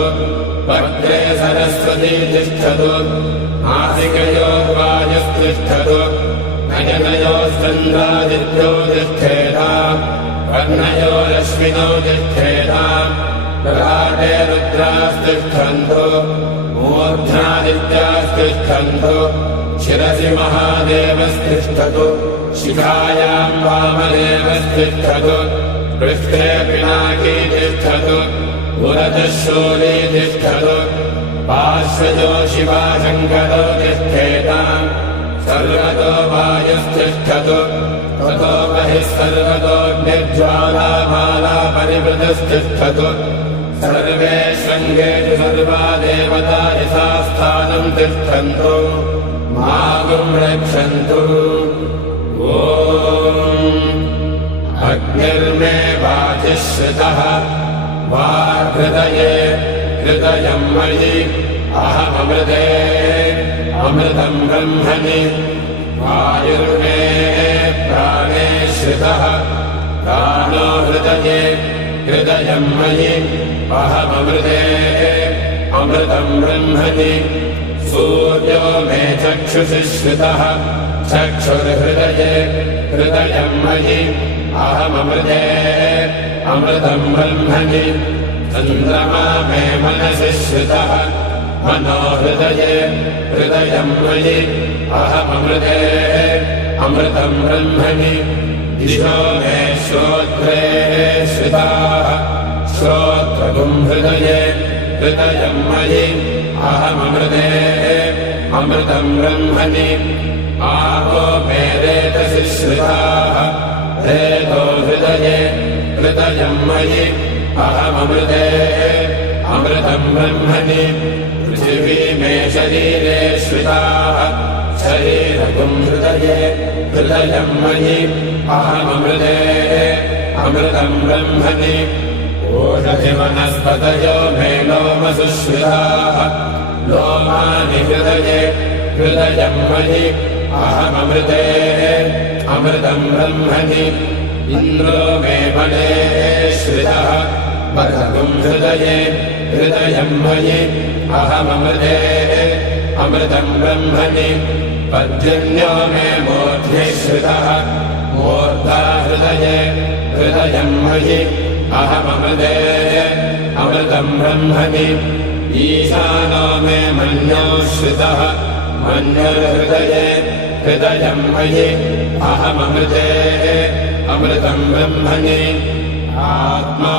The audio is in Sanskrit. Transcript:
वक्त्रे सरस्वती तिष्ठतु नासिकयो वायुस्तिष्ठतु नयनयो स्कन्धादित्यो तिष्ठेताम् कर्णयो रश्मिनो तिष्ठेताम् ललाटे रुद्रास्तिष्ठन्तु मूर्ध्नादित्यास्तिष्ठन्तु शिरसि महादेवस्तिष्ठतु शिखायाम् वामदेवस्तिष्ठतु पृष्ठे पिनाकी तिष्ठतु पुरतः शूली तिष्ठतु पार्श्वजो शिवाशङ्करो तिष्ठेताम् सर्वतो वायुस्तिष्ठतु ततो बहिः सर्वतोऽग्निज्वालामाला परिवृतस्तिष्ठतु सर्वे शृङ्गेषु सर्वा देवता यथास्थानम् तिष्ठन्तु मागुम् रक्षन्तु ॐ अग्निर्मे वाचिः श्रितः वाहृदये हृदयम् मयि अहममृते अमृतम् ब्रह्मणि वायुर्मे प्राणे श्रितः प्राणो हृदये हृदयम् मयि अहममृते अमृतम् ब्रह्मणि सूर्यो मे चक्षुषि श्रितः चक्षुर्हृदये हृदयम् मयि अहममृते अमृतम् ब्रह्मणि चन्द्रमा मे मनसि श्रितः मनो हृदये हृदयम् मयि अहममृते अमृतम् ब्रह्मणि दिशो मे श्रोत्रे श्रिताः श्रोत्रगुम् हृदये हृदयम् मयि अहममृते अमृतम् ब्रह्मणि आपो मे रेतसि श्रिताः रेतो हृदये हृदयम् मयि अहममृते अमृतम् ब्रह्मणि पृथिवी मे शरीरे श्रिताः शरीरगुम् हृदये हृदयम् मयि अहममृते अमृतम् ब्रह्मणि ओषधिवनस्पतयो मे लोमसु श्रिताः लोमानि हृदये हृदयम् मयि अहममृते अमृतम् ब्रह्मणि इन्द्रो मे बले श्रितः बलगुम् हृदये हृदयम् मयि अहममृते अमृतम् ब्रह्मणि पर्जन्यो मे मूर्ध्नि श्रितः मूर्धा हृदये हृदयम् मयि अहममृते अमृतम् ब्रह्मणि ईशानो मे मन्यो श्रितः मन्युर्हृदये हृदयम् मयि अहममृते अमृतम् ब्रह्मणि आत्मा